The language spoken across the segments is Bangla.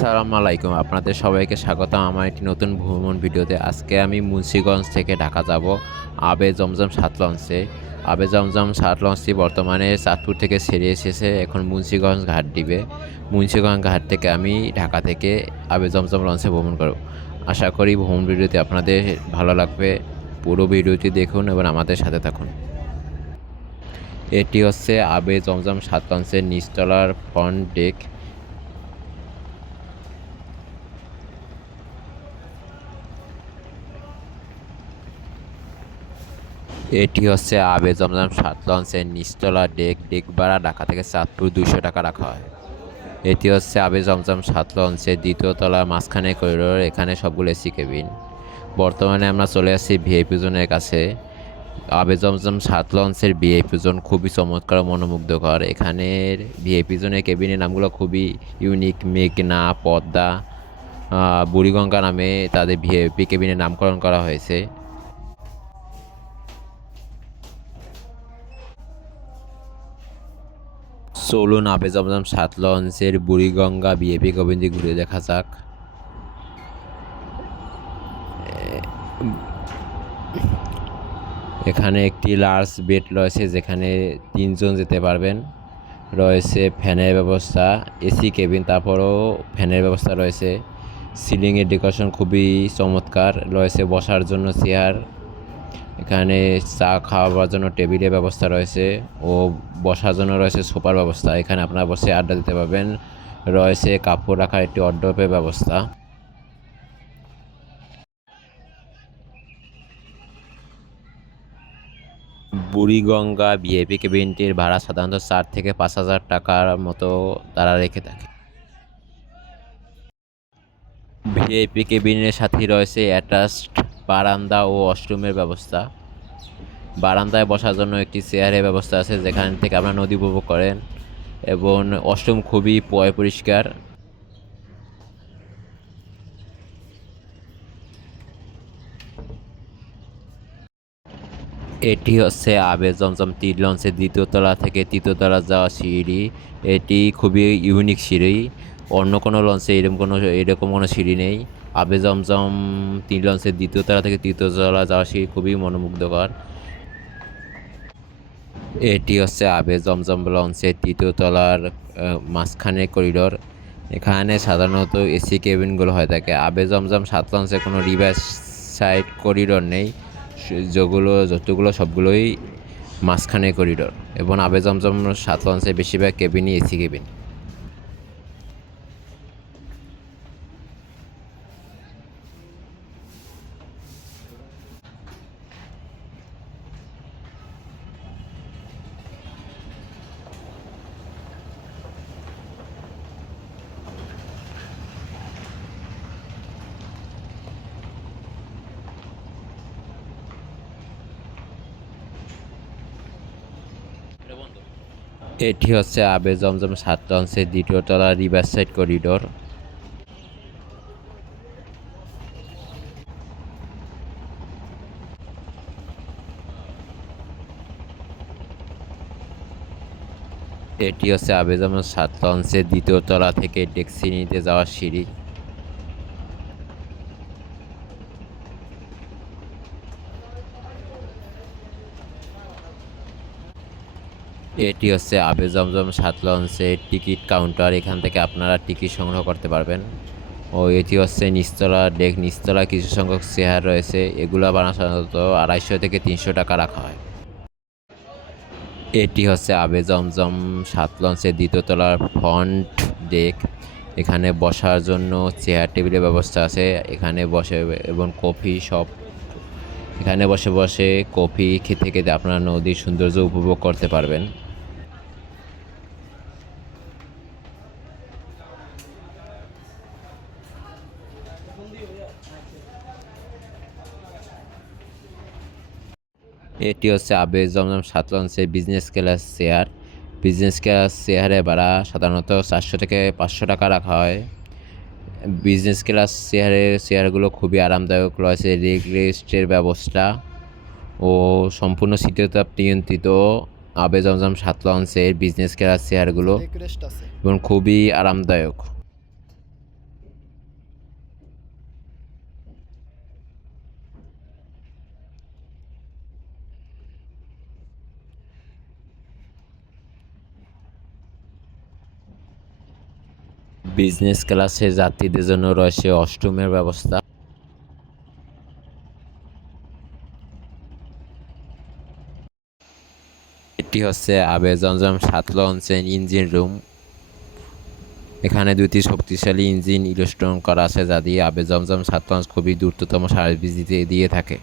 আসসালামু আলাইকুম, আপনাদের সবাইকে স্বাগতম আমার একটি নতুন ভ্রমণ ভিডিওতে। আজকে আমি মুন্সিগঞ্জ থেকে ঢাকা যাব আবে জমজম ৭ লঞ্চে। আবে জমজম ৭ লঞ্চটি বর্তমানে চাঁদপুর থেকে ছেড়ে এসেছে, এখন মুন্সিগঞ্জ ঘাট দিবে। মুন্সিগঞ্জ ঘাট থেকে আমি ঢাকা থেকে আবে জমজম লঞ্চে ভ্রমণ করব। আশা করি ভ্রমণ ভিডিওটি আপনাদের ভালো লাগবে। পুরো ভিডিওটি দেখুন এবং আমাদের সাথে থাকুন। এটি হচ্ছে আবে জমজম ৭ লঞ্চের নিচতলার ফ্রন্ট ডেক। এটি হচ্ছে আবে জমজম ৭ লঞ্চের নিচতলা ডেক। ডেক ভাড়া ঢাকা থেকে চাঁদপুর ২০০ টাকা রাখা হয়। এটি হচ্ছে আবে জমজম ৭ লঞ্চের দ্বিতীয় তলার মাঝখানে করিডোর, এখানে সবগুলো এসি কেবিন। বর্তমানে আমরা চলে আসছি ভিআইপি জোনের কাছে। আবে জমজম ৭ লঞ্চের ভিআইপি জোন খুবই চমৎকার ও মনোমুগ্ধকর। এখানের ভিআইপি জোনের কেবিনের নামগুলো খুবই ইউনিক। মেঘনা, পদ্মা, বুড়িগঙ্গা নামে তাদের ভিআইপি কেবিনের নামকরণ করা হয়েছে। চলুন আবে জমজম ৭ লঞ্চের বুড়িগঙ্গা ভিআইপি কেবিনটি ঘুরে দেখা যাক। এখানে একটি লার্জ বেড রয়েছে যেখানে ৩ জন যেতে পারবেন। রয়েছে ফ্যানের ব্যবস্থা, এসি কেবিন, তারপরেও ফ্যানের ব্যবস্থা রয়েছে। সিলিংয়ের ডেকোরেশন খুবই চমৎকার। রয়েছে বসার জন্য চেয়ার, এখানে চা খাওয়ার জন্য টেবিলের ব্যবস্থা রয়েছে ও বসার জন্য রয়েছে সোফার ব্যবস্থা। এখানে আপনারা বসে আড্ডা দিতে পারবেন। রয়েছে কাপড় রাখার একটি ওয়ারড্রোবের ব্যবস্থা। বুড়িগঙ্গা ভিআইপি কেবিনটির ভাড়া সাধারণত ৪ থেকে ৫,০০০ টাকার মতো তারা রেখে থাকে। ভিআইপি কেবিনের সাথে রয়েছে অ্যাটাচড বারান্দা ও ওয়াশরুমের ব্যবস্থা। বারান্দায় বসার জন্য একটি চেয়ারের ব্যবস্থা আছে যেখান থেকে আপনারা নদী উপভোগ করেন, এবং ওয়াশরুম খুবই পরিষ্কার। এটি হচ্ছে আবে জমজম ৩ লঞ্চের দ্বিতীয় তলা থেকে তৃতীয় তলা যাওয়া সিঁড়ি। এটি খুবই ইউনিক সিঁড়ি, অন্য কোনো লঞ্চে এরকম কোনো সিঁড়ি নেই। আবে জমজম ৩ লঞ্চের দ্বিতীয় তলা থেকে তৃতীয় তলা যাওয়া সিঁড়ি খুবই মনোমুগ্ধকর। এটি হচ্ছে আবে জমজম লঞ্চের তৃতীয় তলার মাঝখানে করিডোর। এখানে সাধারণত এসি কেবিনগুলো হয়ে থাকে। আবে জমজম ৭ লঞ্চে কোনো রিভার্স সাইড করিডোর নেই, যতগুলো সবগুলোই মাঝখানে করিডোর, এবং আবে জমজম ৭ লঞ্চে বেশিরভাগ কেবিনই এসি কেবিন। এটি হচ্ছে আবে জমজম ৭ লঞ্চের দ্বিতীয় তলা রিভার সাইড করিডোর। এটি হচ্ছে আবে জমজম ৭ লঞ্চের দ্বিতীয় তলা থেকে ট্যাক্সি নিতে যাওয়ার সিঁড়ি। এটি হচ্ছে আবে জমজম ৭ লঞ্চের টিকিট কাউন্টার, এখান থেকে আপনারা টিকিট সংগ্রহ করতে পারবেন। ও এটি হচ্ছে নিচতলা ডেক। নিচতলা কিছু সংখ্যক চেয়ার রয়েছে, এগুলো বানা সাধারণত ২৫০ থেকে ৩০০ টাকা রাখা হয়। এটি হচ্ছে আবে জমজম ৭ লঞ্চের দ্বিতীয় তলার ফ্রন্ট ডেক। এখানে বসার জন্য চেয়ার টেবিলের ব্যবস্থা আছে, এখানে বসে এবং কফি শপ, এখানে বসে বসে কফি খেতে খেতে আপনারা নদীর সৌন্দর্য উপভোগ করতে পারবেন। এটি হচ্ছে আবে জমজম ৭ লঞ্চের business class chair. Business class চেয়ারের ভাড়া সাধারণত ৪০০ থেকে ৫০০ টাকা রাখা হয়। বিজনেস ক্লাস চেয়ারগুলো খুবই আরামদায়ক। রয়েছে লেগ রেস্টের ব্যবস্থা ও সম্পূর্ণ শীততাপ নিয়ন্ত্রিত। আবে জমজম ৭ লঞ্চের বিজনেস ক্লাস চেয়ারগুলো এবং খুবই আরামদায়ক। বিজনেস ক্লাসে যাত্রীদের জন্য রয়েছে ওয়াশরুমের ব্যবস্থা। এটি হচ্ছে আবে জমজম 7 লঞ্চের ইঞ্জিন রুম। এখানে দুটি শক্তিশালী ইঞ্জিন ইনস্টল করা আছে, যা দিয়ে আবে জমজম 7 লঞ্চ খুবই দ্রুততম সার্ভিস দিয়ে থাকে।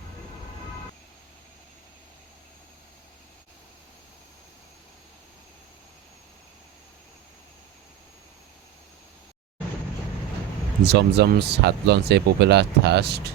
জমজম 7 লঞ্চে পপুলার থার্স্ট।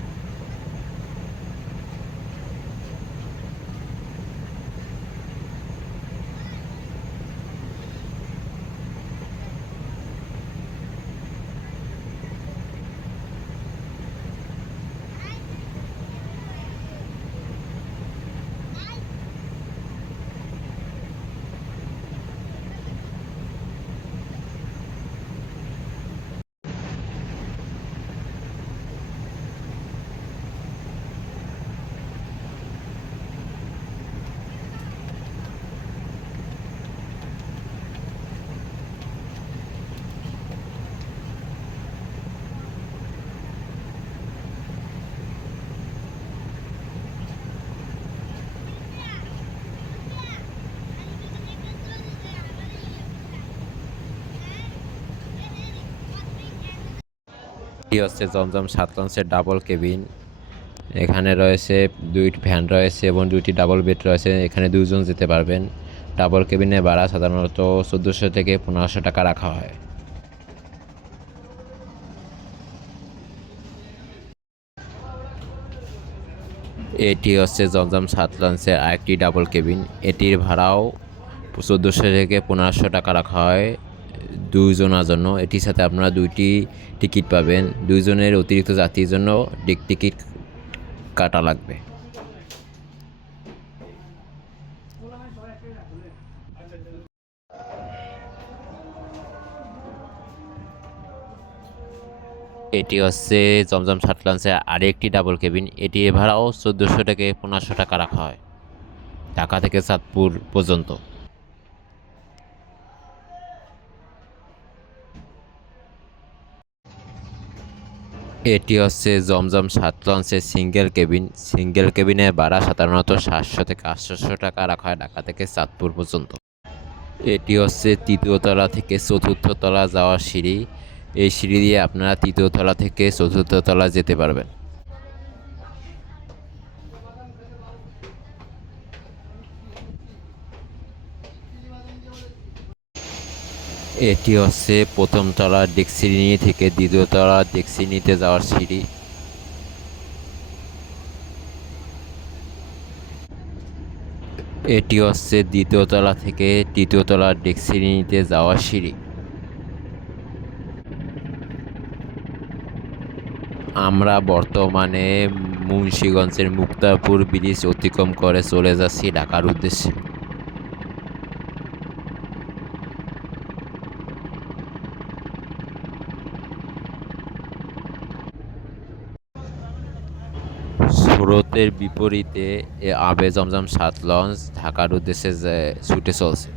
এটি হচ্ছে জমজম 7 লঞ্চের ডাবল কেবিন। এখানে রয়েছে দুইটি ফ্যান রয়েছে এবং দুইটি ডাবল বেড রয়েছে। এখানে দুজন যেতে পারবেন। ডাবল কেবিনের ভাড়া সাধারণত 1400 থেকে 1500 টাকা রাখা হয়। এটি হচ্ছে জমজম 7 লঞ্চের আরেকটি ডাবল কেবিন। এটির ভাড়াও 1400 থেকে 1500 টাকা রাখা হয় দুইজনের জন্য। এটির সাথে আপনারা দুইটি টিকিট পাবেন। দুইজনের অতিরিক্ত যাত্রীর জন্য টিকিট কাটা লাগবে। এটি হচ্ছে জমজম 7 লঞ্চের আরেকটি ডাবল কেবিন। এটির ভাড়াও 1400 থেকে 1500 টাকা রাখা হয় ঢাকা থেকে চাঁদপুর পর্যন্ত। এটি হচ্ছে জমজম 7 লঞ্চের সিঙ্গেল কেবিন। সিঙ্গেল কেবিনের ভাড়া সাধারণত 700 থেকে 800 টাকা রাখা হয় ঢাকা থেকে চাঁদপুর পর্যন্ত। এটি হচ্ছে তৃতীয় তলা থেকে চতুর্থ তলা যাওয়ার সিঁড়ি। এই সিঁড়ি দিয়ে আপনারা তৃতীয় তলা থেকে চতুর্থ তলা যেতে পারবেন। এটি হচ্ছে প্রথম তলার ডেকশ্রেণী থেকে দ্বিতীয় তলার ডেকশ্রেণীতে যাওয়ার সিঁড়ি। এটি হচ্ছে দ্বিতীয় তলা থেকে তৃতীয় তলার ডেকশ্রেণীতে যাওয়ার সিঁড়ি। আমরা বর্তমানে মুন্সিগঞ্জের মুক্তাপুর ব্রিজ অতিক্রম করে চলে যাচ্ছি ঢাকার উদ্দেশ্যে। স্রোতের বিপরীতে আবে জমজম 7 লঞ্চ ঢাকার উদ্দেশ্যে ছুটে চলছে।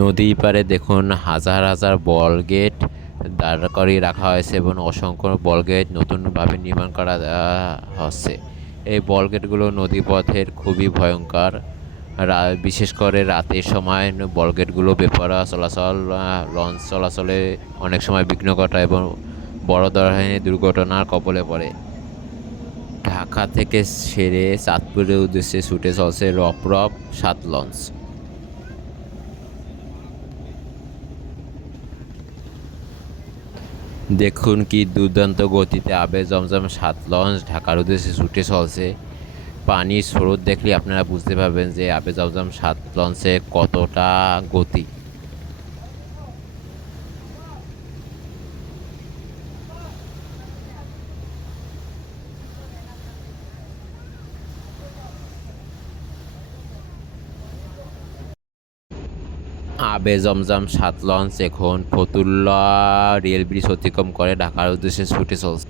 নদীর পাড়ে দেখুন হাজার হাজার বল গেট দাঁড় করিয়ে রাখা হয়েছে এবং অসংখ্য বল গেট নতুনভাবে নির্মাণ করা হচ্ছে। এই বল গেটগুলো নদীপথের খুবই ভয়ঙ্কর, বিশেষ করে রাতের সময় বল গেটগুলো বেপরোয়া চলাচল, লঞ্চ চলাচলে অনেক সময় বিঘ্ন ঘটায় এবং বড় ধরনের দুর্ঘটনার কবলে পড়ে। ঢাকা থেকে সেরে চাঁদপুরের উদ্দেশ্যে ছুটে চলছে রপরপ 7 লঞ্চ। দেখুন কি দুর্দান্ত গতিতে আবে জমজম 7 লঞ্চ ঢাকার উদ্দেশ্যে ছুটে চলছে। পানির স্রোত দেখলে আপনারা বুঝতে পারবেন যে আবে জমজম 7 লঞ্চে কতটা গতি। আবে জমজম 7 লঞ্চ এখন ফতুল্লা রেল ব্রিজ অতিক্রম করে ঢাকার উদ্দেশ্যে ছুটে চলছে।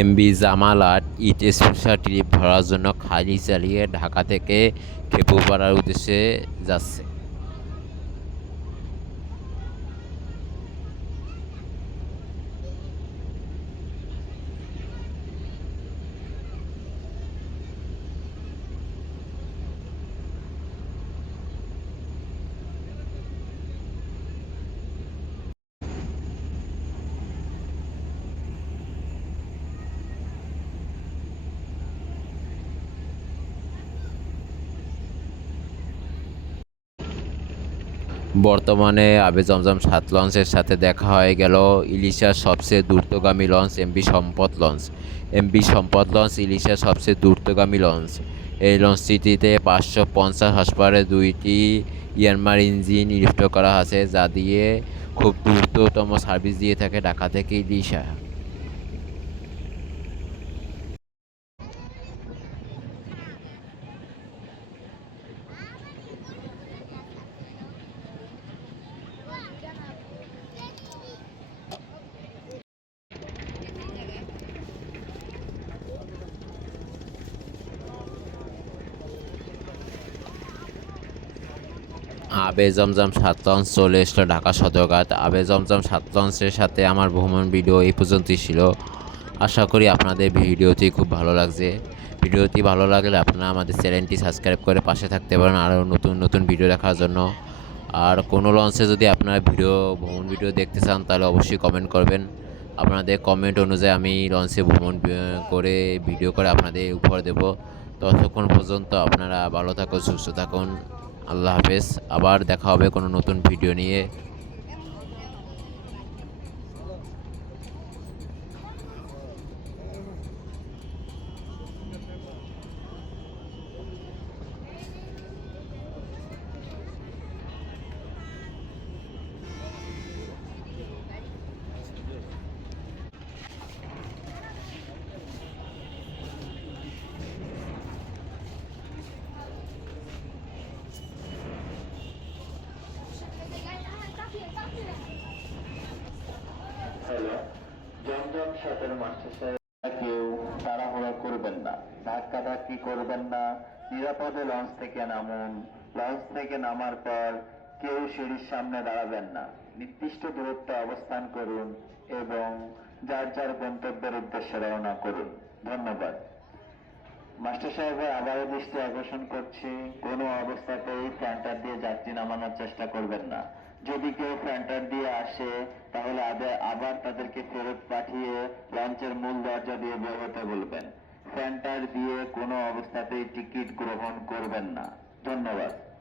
এমবি জামালাট ইট স্পেশাল ট্রিপ ধরার জন্য খালি চালিয়ে ঢাকা থেকে খেপুপাড়ার উদ্দেশ্যে যাচ্ছে। বর্তমানে আবে জমজম 7 লঞ্চের সাথে দেখা হয়ে গেল ইলিশার সবচেয়ে দ্রুতগামী লঞ্চ এমবি সম্পদ লঞ্চ। এমবি সম্পদ লঞ্চ ইলিশার সবচেয়ে দ্রুতগামী লঞ্চ। এই লঞ্চটিতে 550 হর্সপাওয়ারের 2টি ইয়ারমার ইঞ্জিন লিফট করা আছে, যা দিয়ে খুব দ্রুততম সার্ভিস দিয়ে থাকে ঢাকা থেকে ইলিশা। আবে জমজম 7 লঞ্চ চলে এসলো ঢাকা সদরঘাট। আবে জমজম 7 লঞ্চের সাথে আমার ভ্রমণ ভিডিও এই পর্যন্তই ছিল। আশা করি আপনাদের ভিডিওটি খুব ভালো লাগছে। ভিডিওটি ভালো লাগলে আপনারা আমাদের চ্যানেলটি সাবস্ক্রাইব করে পাশে থাকতে পারেন আরও নতুন নতুন ভিডিও দেখার জন্য। আর কোনো লঞ্চে যদি আপনারা ভ্রমণ ভিডিও দেখতে চান তাহলে অবশ্যই কমেন্ট করবেন। আপনাদের কমেন্ট অনুযায়ী আমি লঞ্চে ভ্রমণ করে ভিডিও করে আপনাদের উপহার দেব। ততক্ষণ পর্যন্ত আপনারা ভালো থাকুন, সুস্থ থাকুন। আল্লাহ হাফেজ। আবার দেখা হবে কোনো নতুন ভিডিও নিয়ে। করবেন না। নিরাপদে লঞ্চ থেকে নামুন। লঞ্চ থেকে নামার পর কেউ সিঁড়ির সামনে দাঁড়াবেন না। নির্দিষ্ট দূরত্বে অবস্থান করুন এবং যার যার গন্তব্যের উদ্দেশ্যে রওনা করুন। ধন্যবাদ। মাস্টার সাহেবের আবারও দৃষ্টি আকর্ষণ করছি, কোনো অবস্থাতেই ফ্রন্টার দিয়ে যাত্রী নামানোর চেষ্টা করবেন না। যদি কেউ ফ্রন্টার দিয়ে আসে তাহলে আবার তাদেরকে ফেরত পাঠিয়ে লঞ্চের মূল দরজা দিয়ে বের হতে বলবেন। ফ্রন্টার দিয়ে কোনো অবস্থাতেই টিকিট গ্রহণ করবেন না। ধন্যবাদ।